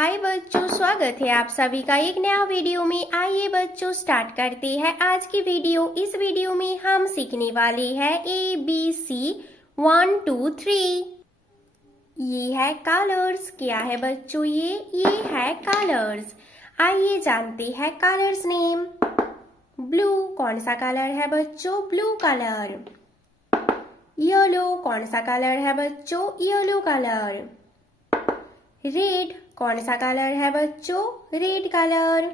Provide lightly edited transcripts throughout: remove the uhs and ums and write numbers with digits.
हाय बच्चों, स्वागत है आप सभी का एक नया वीडियो में। आइए बच्चों स्टार्ट करते हैं आज की वीडियो। इस वीडियो में हम सीखने वाले हैं ABC 1 2 3। ये है कलर्स। क्या है बच्चों ये है कलर्स। आइए जानते हैं कलर्स नेम। ब्लू कौन सा कलर है बच्चों? Blue colour. येलो कौन सा कलर है बच्चों? Yellow colour. रेड कौन सा कलर है बच्चों? Red colour.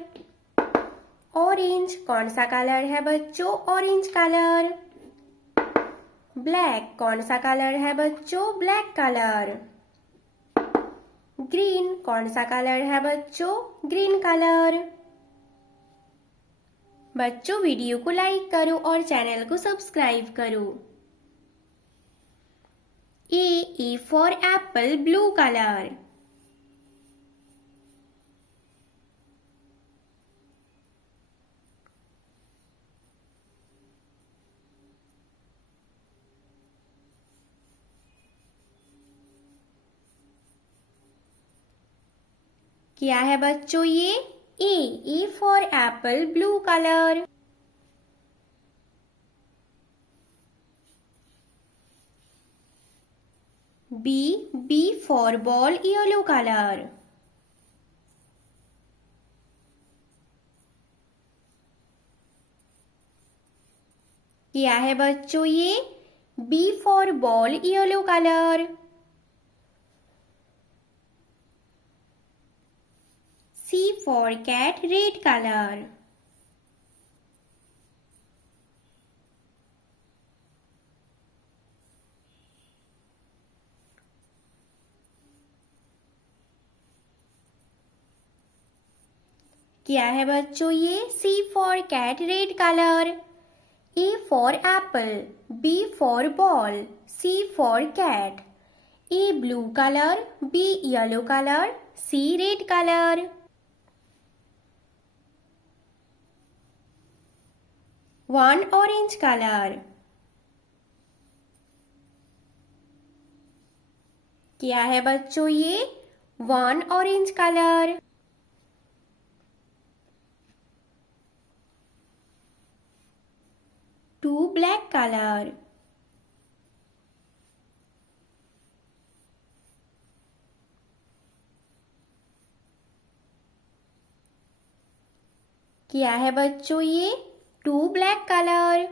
ऑरेंज कौन सा कलर है बच्चों? Orange colour. ब्लैक कौन सा कलर है बच्चों? Black colour. ग्रीन कौन सा कलर है बच्चों? Green colour. बच्चों वीडियो को लाइक करो और चैनल को सब्सक्राइब करो। A for apple, blue colour. क्या है बच्चों ये? A for apple, blue colour. B for ball, yellow colour. क्या है बच्चों ये? B for ball, yellow colour. C for cat, red colour. क्या है बच्चों ये? C for cat, red colour. A for apple, B for ball, C for cat. A blue colour, B yellow colour, C red colour. One orange colour. क्या है बच्चों ये? One orange colour. Two black colour. क्या है बच्चों ये? Two black colour.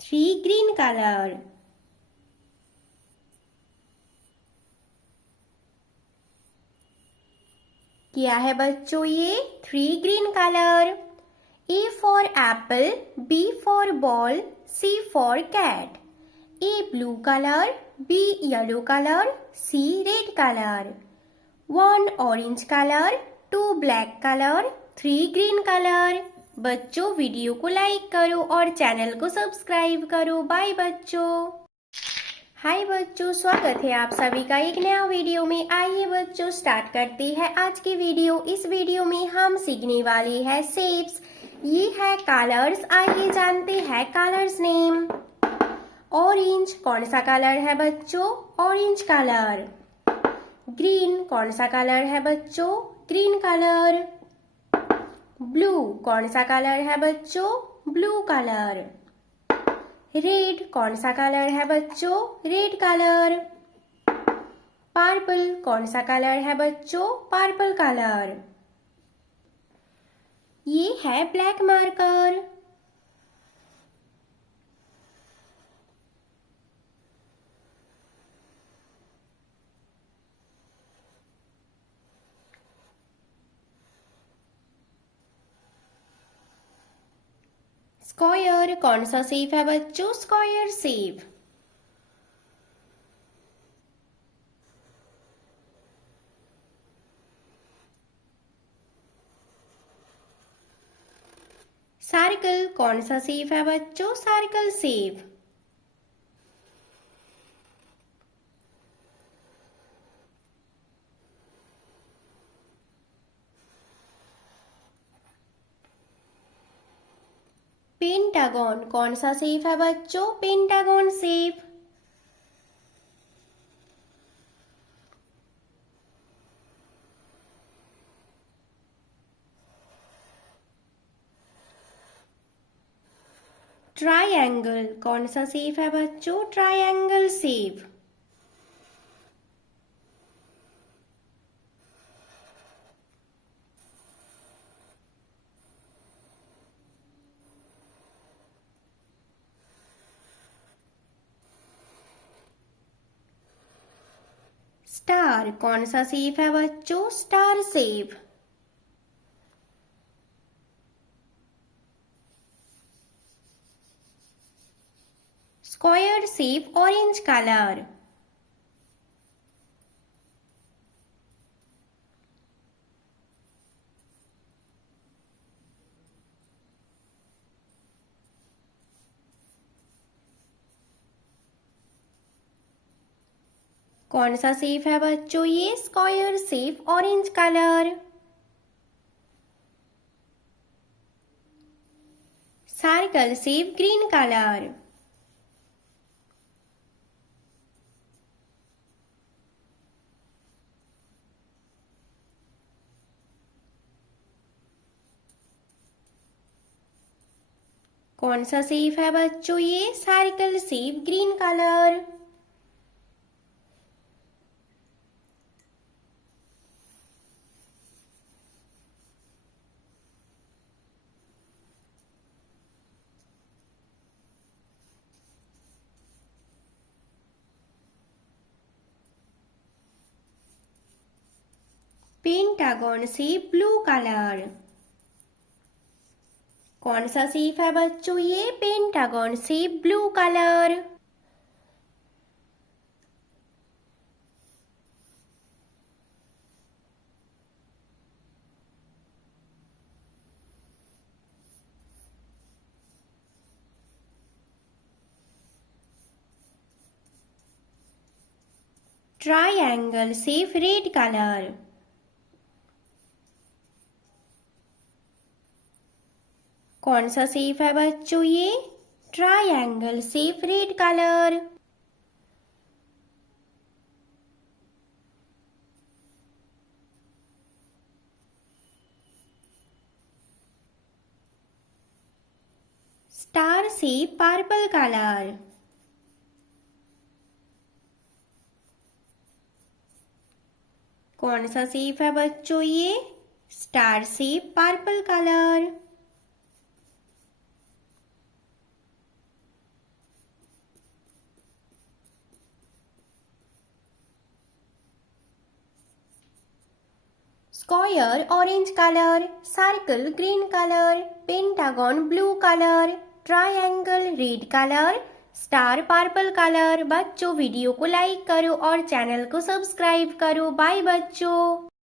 Three green colour. क्या है बच्चों ये? Three green colour. A for apple, B for ball, C for cat. A blue colour, B yellow colour, C red colour. One orange colour, two black colour, three green colour. बच्चों video को like करो और channel को subscribe करो। Bye बच्चों। हाय बच्चों, स्वागत है आप सभी का एक नया वीडियो में। आइए बच्चों स्टार्ट करते हैं आज की वीडियो। इस वीडियो में हम सीखने वाले हैं शेप्स। ये है कलर्स। आइए जानते हैं कलर्स नेम। ऑरेंज कौन सा कलर है बच्चों? Orange colour. ग्रीन कौन सा कलर है बच्चों? Green colour. ब्लू कौन सा कलर है बच्चों? Blue colour. रेड कौन सा कलर है बच्चों? Red colour. पर्पल कौन सा कलर है बच्चों? Purple colour. ये है ब्लैक मार्कर। स्क्वायर कौन सा शेप है बच्चों? Square shape. सर्कल कौन सा शेप है बच्चों? Circle shape. पेंटागन कौन सा शेप है बच्चों? Pentagon shape. ट्रायंगल कौन सा शेप है बच्चों? Triangle shape. स्टार कौन सा शेप है बच्चों? Star shape. Square shape orange colour. कौन सा शेप है बच्चों? ये square shape orange colour. Circle shape green colour. कौन सा शेप है बच्चों? ये circle shape green colour. Pentagon shape blue colour. कौन सा शेप है बच्चों? ये pentagon shape blue colour. Triangle shape red colour. कौन सा शेप है बच्चों? ये triangle shape red colour. Star shape purple colour. कौन सा शेप है बच्चों? ये star shape purple colour. Square orange colour, circle green colour, pentagon blue colour, triangle red colour, star purple colour. बच्चों वीडियो को लाइक करो और चैनल को सब्सक्राइब करो। बाय बच्चों।